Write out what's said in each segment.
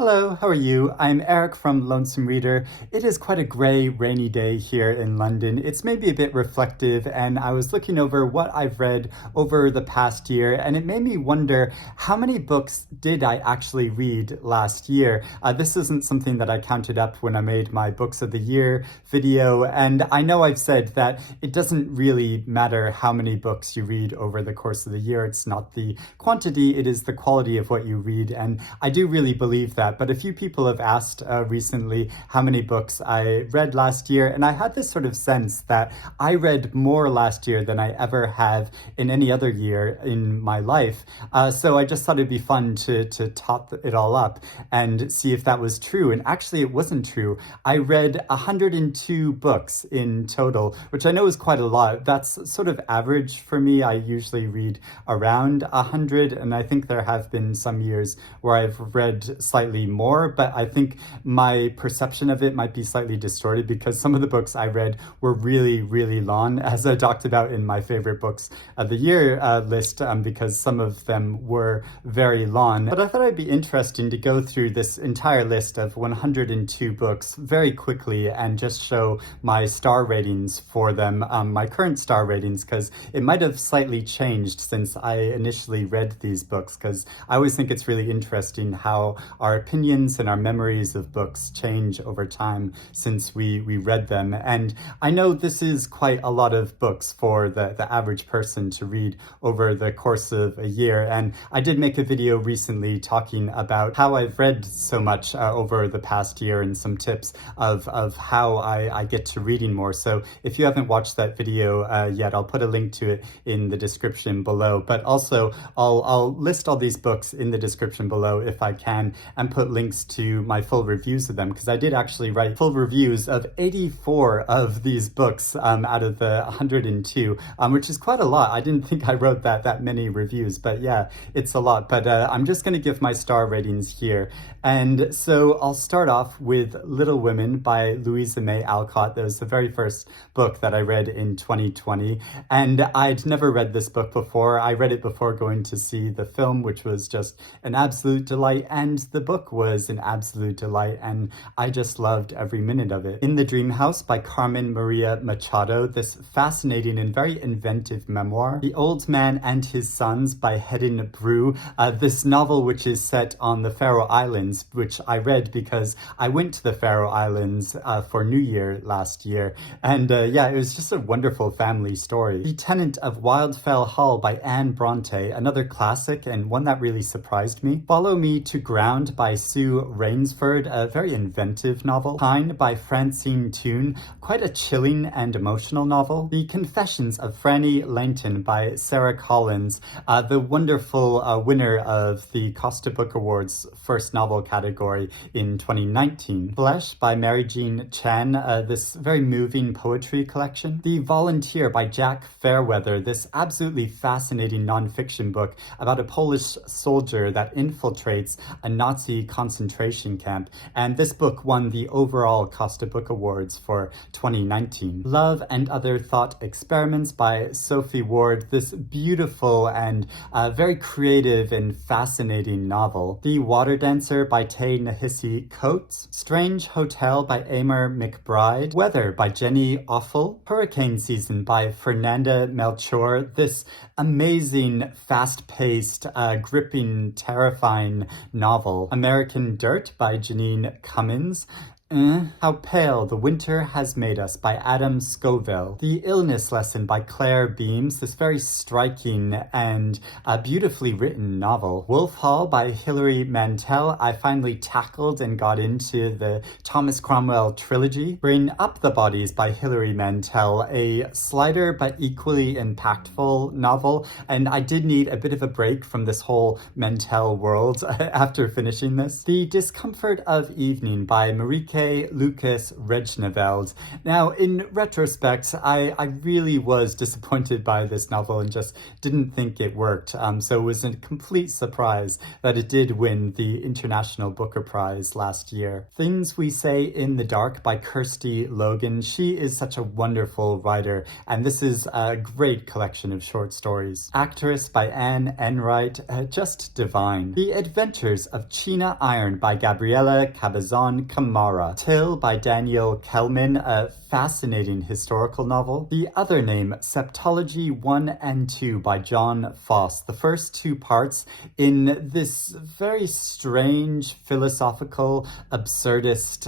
Hello, how are you? I'm Eric from Lonesome Reader. It is quite a grey, rainy day here in London. It's maybe a bit reflective, and I was looking over what I've read over the past year, and it made me wonder how many books did I actually read last year? This isn't something that I counted up when I made my Books of the Year video, and I know I've said that it doesn't really matter how many books you read over the course of the year. It's not the quantity, it is the quality of what you read, and I do really believe that. But a few people have asked recently how many books I read last year, and I had this sort of sense that I read more last year than I ever have in any other year in my life. So I just thought it'd be fun to tot it all up and see if that was true. And actually, it wasn't true. I read 102 books in total, which I know is quite a lot. That's sort of average for me. I usually read around 100, and I think there have been some years where I've read slightly more, but I think my perception of it might be slightly distorted because some of the books I read were really, really long, as I talked about in my favorite books of the year list, because some of them were very long. But I thought it'd be interesting to go through this entire list of 102 books very quickly and just show my star ratings for them, my current star ratings, because it might have slightly changed since I initially read these books, because I always think it's really interesting how our opinions and our memories of books change over time since we read them. And I know this is quite a lot of books for the average person to read over the course of a year. And I did make a video recently talking about how I've read so much over the past year and some tips of how I get to reading more. So if you haven't watched that video yet, I'll put a link to it in the description below. But also, I'll list all these books in the description below if I can, and put links to my full reviews of them, because I did actually write full reviews of 84 of these books out of the 102, which is quite a lot. I didn't think I wrote that many reviews, but yeah, it's a lot. But I'm just going to give my star ratings here. And so I'll start off with Little Women by Louisa May Alcott. That was the very first book that I read in 2020, and I'd never read this book before. I read it before going to see the film, which was just an absolute delight, and the book was an absolute delight, and I just loved every minute of it. In the Dream House by Carmen Maria Machado, this fascinating and very inventive memoir. The Old Man and His Sons by Hedin Bru, this novel which is set on the Faroe Islands, which I read because I went to the Faroe Islands for New Year last year, and yeah, it was just a wonderful family story. The Tenet of Wildfell Hall by Bronte, another classic and one that really surprised me. Follow Me to Ground by Sue Rainsford, a very inventive novel. Pine by Francine Toon, quite a chilling and emotional novel. The Confessions of Frannie Langton by Sara Collins, the wonderful winner of the Costa Book Awards first novel category in 2019. Fleche by Mary Jean Chan, this very moving poetry collection. The Volunteer by Jack Fairweather, this absolutely fascinating nonfiction book about a Polish soldier that infiltrates a Nazi concentration camp, and this book won the overall Costa Book Awards for 2019. Love and Other Thought Experiments by Sophie Ward, this beautiful and very creative and fascinating novel. The Water Dancer by Ta-Nehisi Coates. Strange Hotel by Eimear McBride. Weather by Jenny Offill. Hurricane Season by Fernanda Melchor, this amazing, fast-paced, gripping, terrifying novel. American Dirt by Jeanine Cummins. How Pale the Winter Has Made Us by Adam Scovell. The Illness Lesson by Clare Beams, this very striking and beautifully written novel. Wolf Hall by Hilary Mantel. I finally tackled and got into the Thomas Cromwell trilogy. Bring Up the Bodies by Hilary Mantel, a slighter but equally impactful novel, and I did need a bit of a break from this whole Mantel world after finishing this. The Discomfort of Evening by Marieke Bronte Lucas Regneveld. Now, in retrospect, I really was disappointed by this novel and just didn't think it worked. So it was a complete surprise that it did win the International Booker Prize last year. Things We Say in the Dark by Kirsty Logan. She is such a wonderful writer, and this is a great collection of short stories. Actress by Anne Enright, just divine. The Adventures of China Iron by Gabriela Cabezon Camara. Till by Daniel Kelman, a fascinating historical novel. The Other Name, Septology 1 and 2 by John Foss. The first two parts in this very strange, philosophical, absurdist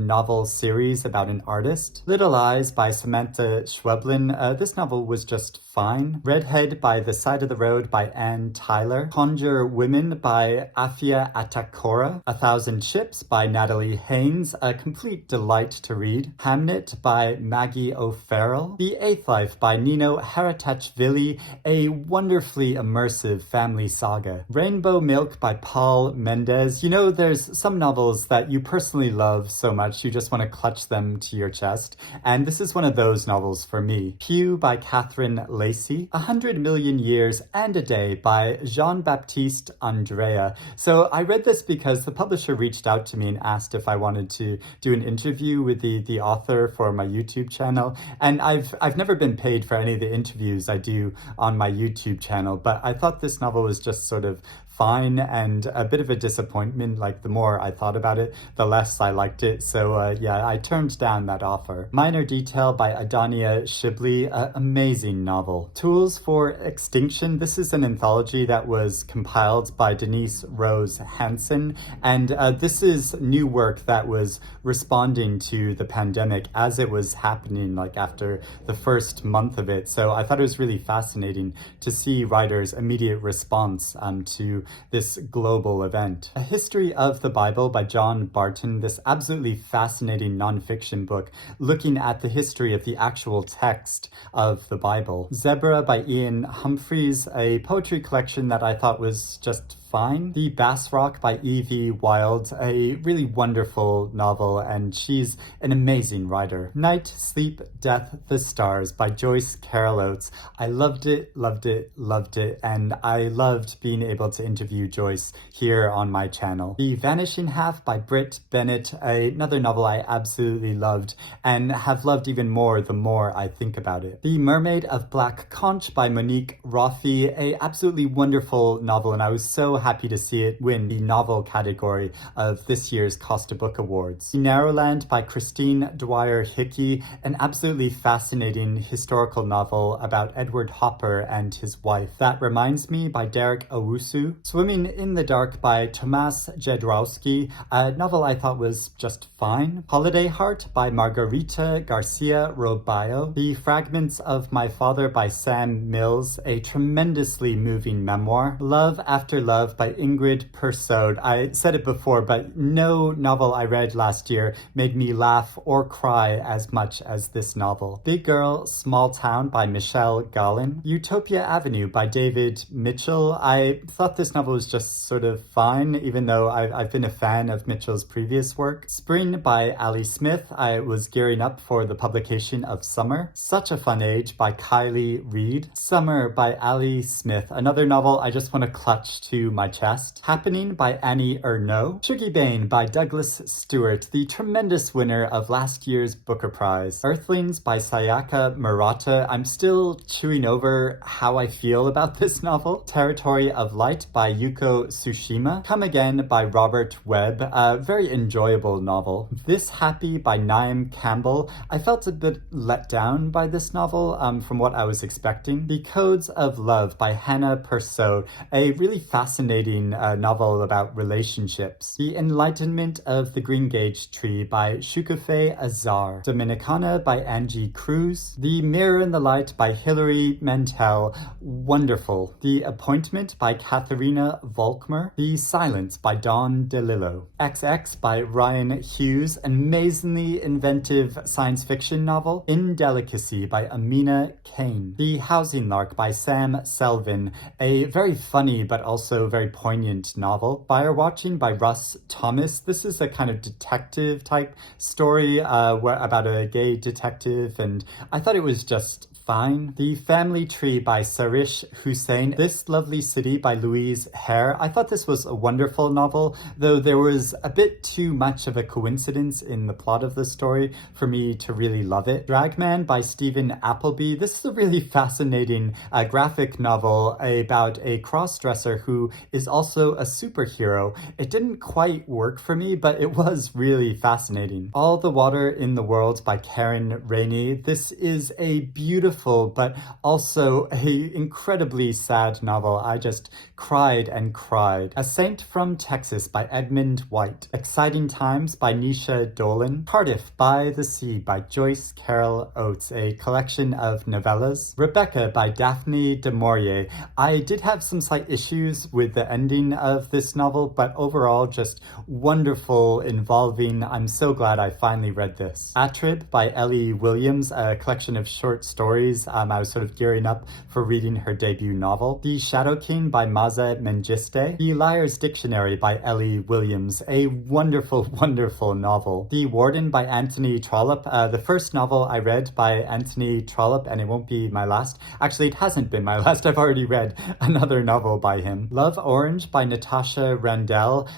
novel series about an artist. Little Eyes by Samantha Schweblin. This novel was just fine. Redhead by The Side of the Road by Anne Tyler. Conjure Women by Afia Atakora. A Thousand Ships by Natalie Haynes, a complete delight to read. Hamnet by Maggie O'Farrell. The Eighth Life by Nino Haratachvili, a wonderfully immersive family saga. Rainbow Milk by Paul Mendez. You know, there's some novels that you personally love so much you just want to clutch them to your chest, and this is one of those novels for me. Pew by Catherine Lacey. 100 Million Years and a Day by Jean-Baptiste Andrea. So I read this because the publisher reached out to me and asked if I wanted to do an interview with the author for my YouTube channel, and I've never been paid for any of the interviews I do on my YouTube channel, but I thought this novel was just sort of fine and a bit of a disappointment. Like, the more I thought about it, the less I liked it. So yeah, I turned down that offer. Minor Detail by Adania Shibli, an amazing novel. Tools for Extinction. This is an anthology that was compiled by Denise Rose Hansen, and this is new work that was responding to the pandemic as it was happening, like after the first month of it. So I thought it was really fascinating to see writers' immediate response to this global event. A History of the Bible by John Barton, this absolutely fascinating nonfiction book looking at the history of the actual text of the Bible. Zebra by Ian Humphreys, a poetry collection that I thought was just fine. The Bass Rock by Evie Wild, a really wonderful novel, and she's an amazing writer. Night, Sleep, Death, the Stars by Joyce Carol Oates. I loved it, loved it, loved it, and I loved being able to interview Joyce here on my channel. The Vanishing Half by Britt Bennett, another novel I absolutely loved and have loved even more the more I think about it. The Mermaid of Black Conch by Monique Rothey, a absolutely wonderful novel, and I was so happy to see it win the novel category of this year's Costa Book Awards. The Narrowland by Christine Dwyer Hickey, an absolutely fascinating historical novel about Edward Hopper and his wife. That Reminds Me by Derek Owusu. Swimming in the Dark by Tomas Jedrowski, a novel I thought was just fine. Holiday Heart by Margarita Garcia Robayo. The Fragments of My Father by Sam Mills, a tremendously moving memoir. Love After Love by Ingrid Persaud. I said it before, but no novel I read last year made me laugh or cry as much as this novel. Big Girl, Small Town by Michelle Gallin. Utopia Avenue by David Mitchell. I thought this novel was just sort of fine, even though I've been a fan of Mitchell's previous work. Spring by Ali Smith. I was gearing up for the publication of Summer. Such a Fun Age by Kylie Reed. Summer by Ali Smith, another novel I just want to clutch to my chest. Happening by Annie Ernaux. Shuggie Bain by Douglas Stewart, the tremendous winner of last year's Booker Prize. Earthlings by Sayaka Murata. I'm still chewing over how I feel about this novel. Territory of Light by Yuko Tsushima. Come Again by Robert Webb, a very enjoyable novel. This Happy by Naim Campbell. I felt a bit let down by this novel from what I was expecting. The Codes of Love by Hannah Persaud, a really fascinating novel about relationships. The Enlightenment of the Greengage Tree by Shukafe Azar. Dominicana by Angie Cruz. The Mirror in the Light by Hilary Mantel, wonderful. The Appointment by Katharina Volkmer. The Silence by Dawn DeLillo. XX by Ryan Hughes, an amazingly inventive science fiction novel. Indelicacy by Amina Kane. The Housing Lark by Sam Selvin, a very funny but also very very poignant novel. Fire Watching by Russ Thomas. This is a kind of detective type story about a gay detective, and I thought it was just fine. The Family Tree by Sarish Hussein. This Lovely City by Louise Hare. I thought this was a wonderful novel, though there was a bit too much of a coincidence in the plot of the story for me to really love it. Dragman by Stephen Appleby. This is a really fascinating graphic novel about a cross-dresser who is also a superhero. It didn't quite work for me, but it was really fascinating. All the Water in the World by Karen Rainey. This is a beautiful but also a incredibly sad novel. I just cried and cried. A Saint from Texas by Edmund White. Exciting Times by Nisha Dolan. Cardiff by the Sea by Joyce Carol Oates, a collection of novellas. Rebecca by Daphne du Maurier. I did have some slight issues with the ending of this novel, but overall just wonderful, involving. I'm so glad I finally read this. Atrib by Ellie Williams, a collection of short stories. I was sort of gearing up for reading her debut novel. The Shadow King by Maza Mengiste. The Liar's Dictionary by Ellie Williams, a wonderful, wonderful novel. The Warden by Anthony Trollope, the first novel I read by Anthony Trollope, and it won't be my last. Actually, it hasn't been my last. I've already read another novel by him. Love Orange by Natasha Randell.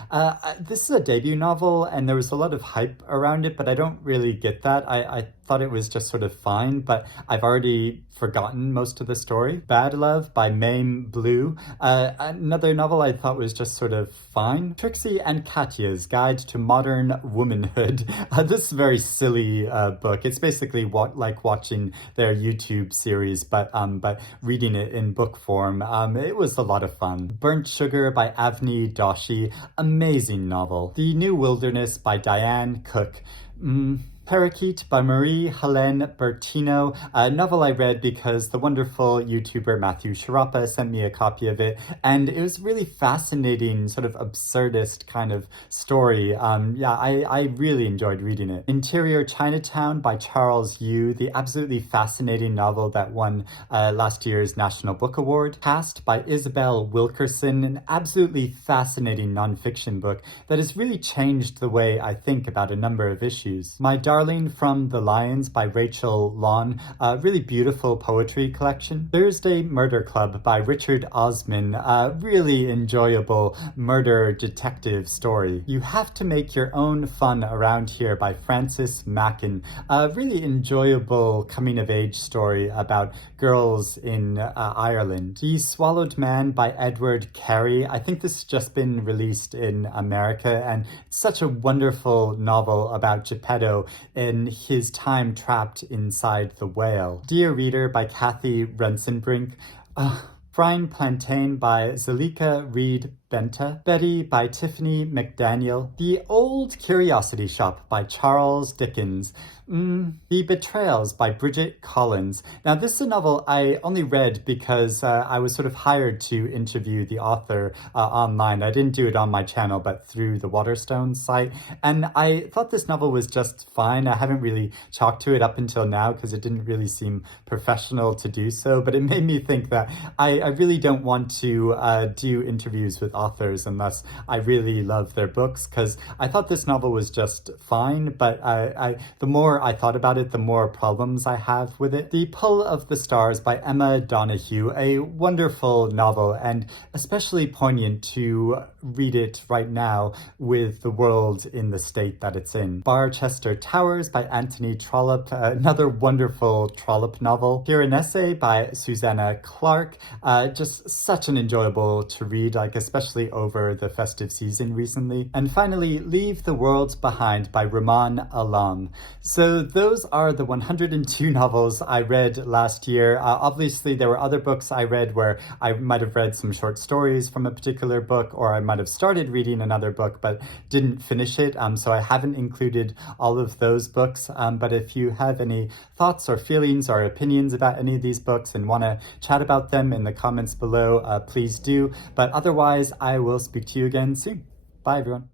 This is a debut novel, and there was a lot of hype around it, but I don't really get that. I thought it was just sort of fine, but I've already forgotten most of the story. Bad Love by Mame Blue. Another novel I thought was just sort of fine. Trixie and Katya's Guide to Modern Womanhood. This is a very silly book. It's basically like watching their YouTube series, but reading it in book form. It was a lot of fun. Burnt Sugar by Avni Doshi. Amazing novel. The New Wilderness by Diane Cook. Parakeet by Marie-Helene Bertino, a novel I read because the wonderful YouTuber Matthew Sharapa sent me a copy of it, and it was really fascinating, sort of absurdist kind of story. I really enjoyed reading it. Interior Chinatown by Charles Yu, the absolutely fascinating novel that won last year's National Book Award. Cast by Isabel Wilkerson, an absolutely fascinating nonfiction book that has really changed the way I think about a number of issues. My Darling from the Lions by Rachel Lawn, a really beautiful poetry collection. Thursday Murder Club by Richard Osman, a really enjoyable murder detective story. You Have to Make Your Own Fun Around Here by Frances Macken, a really enjoyable coming-of-age story about girls in Ireland. The Swallowed Man by Edward Carey. I think this has just been released in America, and it's such a wonderful novel about Geppetto in his time trapped inside the whale. Dear Reader by Kathy Rensenbrink. Frying Plantain by Zalika Reed Benta. Betty by Tiffany McDaniel. The Old Curiosity Shop by Charles Dickens. The Betrayals by Bridget Collins. Now, this is a novel I only read because I was sort of hired to interview the author online. I didn't do it on my channel, but through the Waterstones site. And I thought this novel was just fine. I haven't really talked to it up until now because it didn't really seem professional to do so. But it made me think that I really don't want to do interviews with authors unless I really love their books, because I thought this novel was just fine, but the more I thought about it, the more problems I have with it. The Pull of the Stars by Emma Donoghue, a wonderful novel, and especially poignant to read it right now with the world in the state that it's in. Barchester Towers by Anthony Trollope, another wonderful Trollope novel. Piranesi by Susanna Clark, just such an enjoyable to read, like especially over the festive season recently. And finally, Leave the World Behind by Rumaan Alam. So those are the 102 novels I read last year. Obviously, there were other books I read where I might have read some short stories from a particular book, or I might have started reading another book but didn't finish it. So I haven't included all of those books. But if you have any thoughts or feelings or opinions about any of these books and want to chat about them in the comments below, please do. But otherwise, I will speak to you again soon. Bye, everyone.